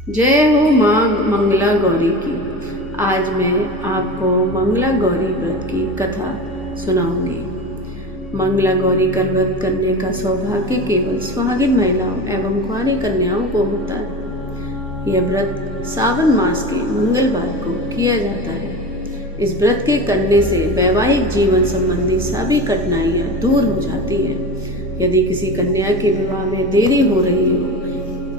जय हो माँ मंगला गौरी की। आज मैं आपको मंगला गौरी व्रत की कथा सुनाऊंगी। मंगला गौरी का व्रत करने का सौभाग्य केवल सुहागिन महिलाओं एवं कुंवारी कन्याओं को होता है। यह व्रत सावन मास के मंगलवार को किया जाता है। इस व्रत के करने से वैवाहिक जीवन संबंधी सभी कठिनाइयाँ दूर हो जाती हैं। यदि किसी कन्या के विवाह में देरी हो रही हो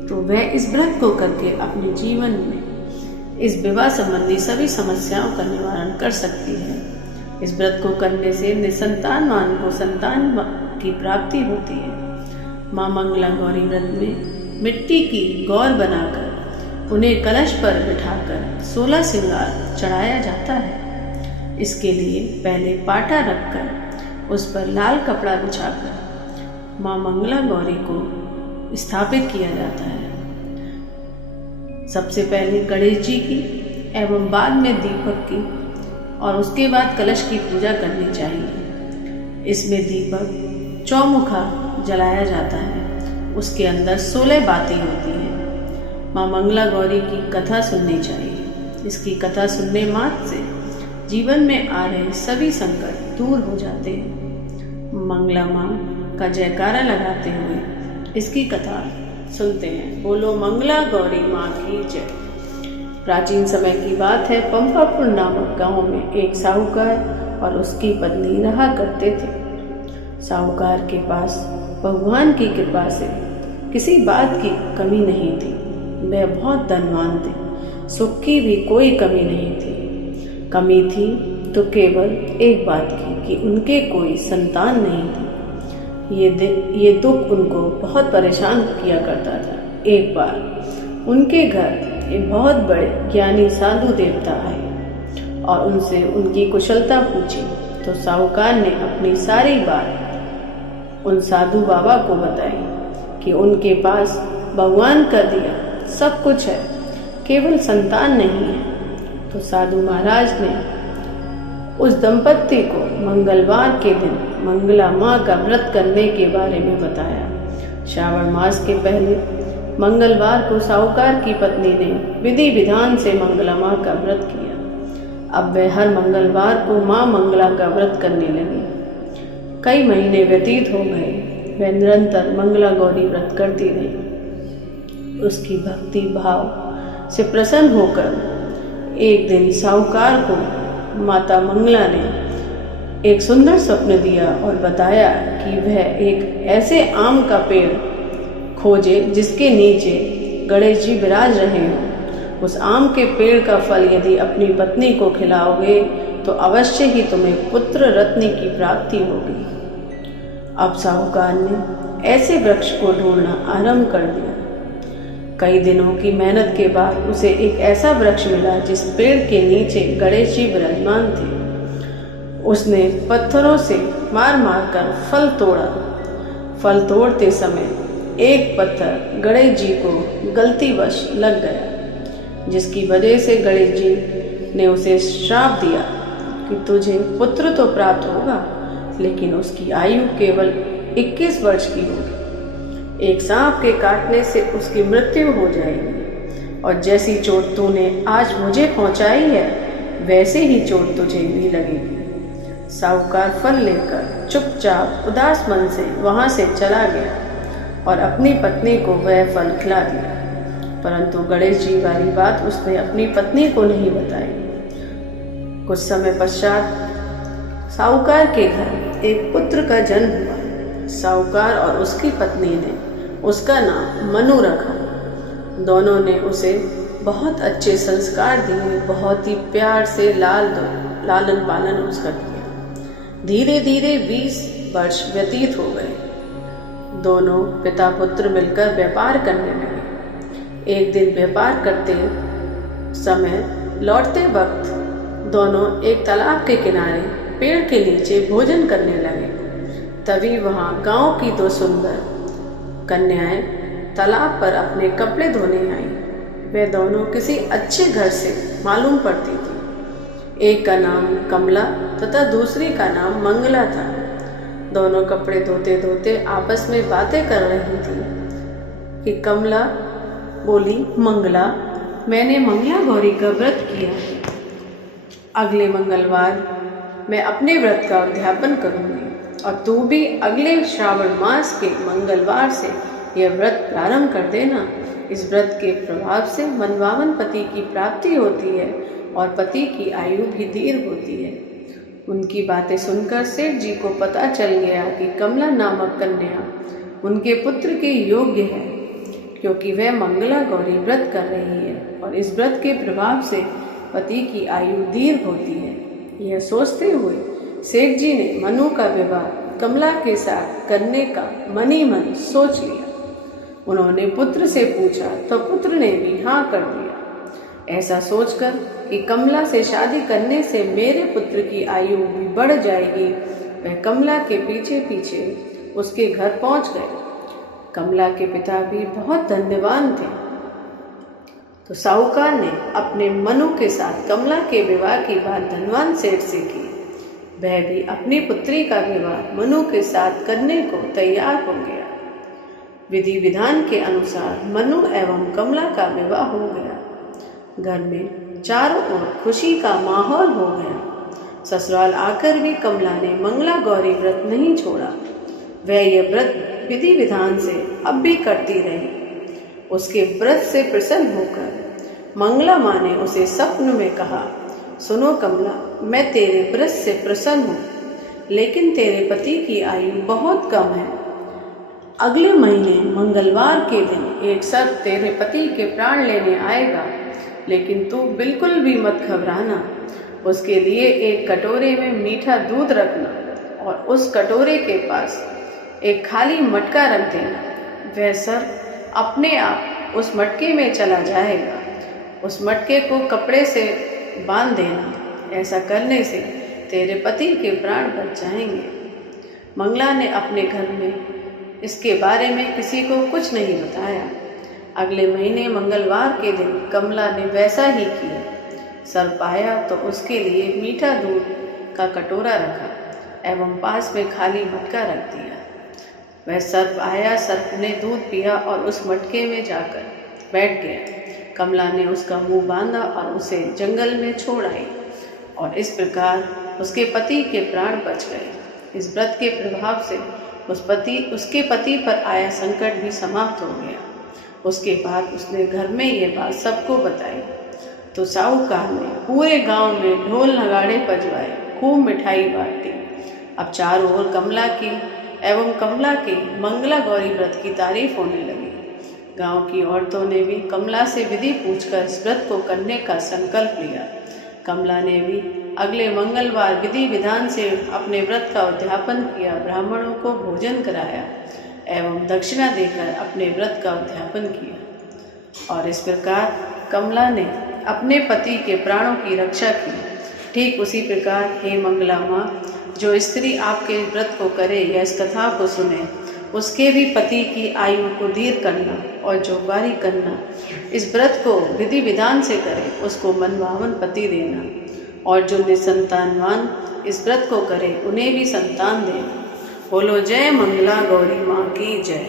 तो वह इस व्रत को करके अपने जीवन में इस विवाह संबंधी सभी समस्याओं का निवारण कर सकती है। इस व्रत को करने से निसंतान को संतान की प्राप्ति होती है। माँ मंगला गौरी व्रत में मिट्टी की गौर बनाकर उन्हें कलश पर बिठाकर 16 श्रृंगार चढ़ाया जाता है। इसके लिए पहले पाटा रखकर उस पर लाल कपड़ा बिछाकर माँ मंगला गौरी को स्थापित किया जाता है। सबसे पहले गणेश जी की एवं बाद में दीपक की और उसके बाद कलश की पूजा करनी चाहिए। इसमें दीपक चौमुखा जलाया जाता है। उसके अंदर 16 बातें होती हैं। माँ मंगला गौरी की कथा सुननी चाहिए। इसकी कथा सुनने मात्र से जीवन में आ रहे सभी संकट दूर हो जाते हैं। मंगला माँ का जयकारा लगाते हुए इसकी कथा सुनते हैं। बोलो मंगला गौरी माँ की जय। प्राचीन समय की बात है। पंपापुर नामक गांव में एक साहूकार और उसकी पत्नी रहा करते थे। साहूकार के पास भगवान की कृपा से किसी बात की कमी नहीं थी। वह बहुत धनवान थे। सुख की भी कोई कमी नहीं थी। कमी थी तो केवल एक बात की कि उनके कोई संतान नहीं थी। ये दुख उनको बहुत परेशान किया करता था। एक बार उनके घर एक बहुत बड़े ज्ञानी साधु देवता आए और उनसे उनकी कुशलता पूछी तो साहूकार ने अपनी सारी बात उन साधु बाबा को बताई कि उनके पास भगवान का दिया सब कुछ है, केवल संतान नहीं है। तो साधु महाराज ने उस दंपत्ति को मंगलवार के दिन मंगला माँ का व्रत करने के बारे में बताया। श्रावण मास के पहले मंगलवार को साहूकार की पत्नी ने विधि विधान से मंगला माँ का व्रत किया। अब वह हर मंगलवार को माँ मंगला का व्रत करने लगी। कई महीने व्यतीत हो गए। वह निरंतर मंगला गौरी व्रत करती रही। उसकी भक्ति भाव से प्रसन्न होकर एक दिन साहूकार को माता मंगला ने एक सुंदर स्वप्न दिया और बताया कि वह एक ऐसे आम का पेड़ खोजे जिसके नीचे गणेश जी विराज रहे हों। उस आम के पेड़ का फल यदि अपनी पत्नी को खिलाओगे तो अवश्य ही तुम्हें पुत्र रत्न की प्राप्ति होगी। अब साहूकार ने ऐसे वृक्ष को ढूंढना आरंभ कर दिया। कई दिनों की मेहनत के बाद उसे एक ऐसा वृक्ष मिला जिस पेड़ के नीचे गणेश जी विराजमान थे। उसने पत्थरों से मार मार कर फल तोड़ा। फल तोड़ते समय एक पत्थर गणेश जी को गलतीवश लग गया, जिसकी वजह से गणेश जी ने उसे श्राप दिया कि तुझे पुत्र तो प्राप्त होगा लेकिन उसकी आयु केवल 21 वर्ष की होगी। एक सांप के काटने से उसकी मृत्यु हो जाएगी और जैसी चोट तूने आज मुझे पहुंचाई है वैसे ही चोट तुझे भी लगेगी। साहूकार फल लेकर चुपचाप उदास मन से वहां से चला गया और अपनी पत्नी को वह फल खिला दिया। परंतु गणेश जी वाली बात उसने अपनी पत्नी को नहीं बताई। कुछ समय पश्चात साहूकार के घर एक पुत्र का जन्म हुआ। साहूकार और उसकी पत्नी ने उसका नाम मनु रखा। दोनों ने उसे बहुत अच्छे संस्कार दिए। बहुत ही प्यार से लालन पालन उसका किया। धीरे धीरे 20 वर्ष व्यतीत हो गए। दोनों पिता पुत्र मिलकर व्यापार करने लगे। एक दिन व्यापार करते समय लौटते वक्त दोनों एक तालाब के किनारे पेड़ के नीचे भोजन करने लगे। तभी वहां गांव की 2 सुंदर कन्याएं तालाब पर अपने कपड़े धोने आई। वे दोनों किसी अच्छे घर से मालूम पड़ती थी। एक का नाम कमला तथा दूसरी का नाम मंगला था। दोनों कपड़े धोते धोते आपस में बातें कर रही थी कि कमला बोली, मंगला, मैंने मंगला गौरी का व्रत किया है। अगले मंगलवार मैं अपने व्रत का उद्यापन करूंगी और तू भी अगले श्रावण मास के मंगलवार से यह व्रत प्रारंभ कर देना। इस व्रत के प्रभाव से मनभावन पति की प्राप्ति होती है और पति की आयु भी दीर्घ होती है। उनकी बातें सुनकर सेठ जी को पता चल गया कि कमला नामक कन्या उनके पुत्र के योग्य है, क्योंकि वह मंगला गौरी व्रत कर रही है और इस व्रत के प्रभाव से पति की आयु दीर्घ होती है। यह सोचते हुए सेठ जी ने मनु का विवाह कमला के साथ करने का मन ही मन सोच लिया। उन्होंने पुत्र से पूछा तो पुत्र ने भी हाँ कर दिया। ऐसा सोचकर कि कमला से शादी करने से मेरे पुत्र की आयु भी बढ़ जाएगी, वह कमला के पीछे पीछे उसके घर पहुंच गए। कमला के पिता भी बहुत धन्यवान थे, तो साहूकार ने अपने मनु के साथ कमला के विवाह की बात धनवान सेठ से की। वह भी अपनी पुत्री का विवाह मनु के साथ करने को तैयार हो गया। विधि विधान के अनुसार मनु एवं कमला का विवाह हो गया। घर में चारों ओर खुशी का माहौल हो गया। ससुराल आकर भी कमला ने मंगला गौरी व्रत नहीं छोड़ा। वह यह व्रत विधि विधान से अब भी करती रही। उसके व्रत से प्रसन्न होकर मंगला माँ ने उसे स्वप्न में कहा, सुनो कमला, मैं तेरे व्रत से प्रसन्न हूँ, लेकिन तेरे पति की आयु बहुत कम है। अगले महीने मंगलवार के दिन एक सर्प तेरे पति के प्राण लेने आएगा, लेकिन तू बिल्कुल भी मत घबराना। उसके लिए एक कटोरे में मीठा दूध रखना और उस कटोरे के पास एक खाली मटका रख देना। वह सर्प अपने आप उस मटके में चला जाएगा। उस मटके को कपड़े से बांध देना। ऐसा करने से तेरे पति के प्राण बच जाएंगे। मंगला ने अपने घर में इसके बारे में किसी को कुछ नहीं बताया। अगले महीने मंगलवार के दिन कमला ने वैसा ही किया। सर्प आया तो उसके लिए मीठा दूध का कटोरा रखा एवं पास में खाली मटका रख दिया। वह सर्प आया, सर्प ने दूध पिया और उस मटके में जाकर बैठ गया। कमला ने उसका मुंह बांधा और उसे जंगल में छोड़ आई और इस प्रकार उसके पति के प्राण बच गए। इस व्रत के प्रभाव से उसके पति पर आया संकट भी समाप्त हो गया। उसके बाद उसने घर में ये बात सबको बताई तो साहूकार ने पूरे गांव में ढोल नगाड़े बजवाए, खूब मिठाई बांटी। अब चारों ओर कमला की एवं कमला के मंगला गौरी व्रत की तारीफ होने लगी। गांव की औरतों ने भी कमला से विधि पूछकर इस व्रत को करने का संकल्प लिया। कमला ने भी अगले मंगलवार विधि विधान से अपने व्रत का उद्यापन किया, ब्राह्मणों को भोजन कराया एवं दक्षिणा देकर अपने व्रत का उद्यापन किया। और इस प्रकार कमला ने अपने पति के प्राणों की रक्षा की। ठीक उसी प्रकार हे मंगला माँ, जो स्त्री आपके व्रत को करे या इस कथा को सुने, उसके भी पति की आयु को दीर्घ करना और जो बारी करना, इस व्रत को विधि विधान से करे, उसको मनभावन पति देना, और जो निसंतानवान इस व्रत को करे, उन्हें भी संतान देना। बोलो जय मंगला गौरी माँ की जय।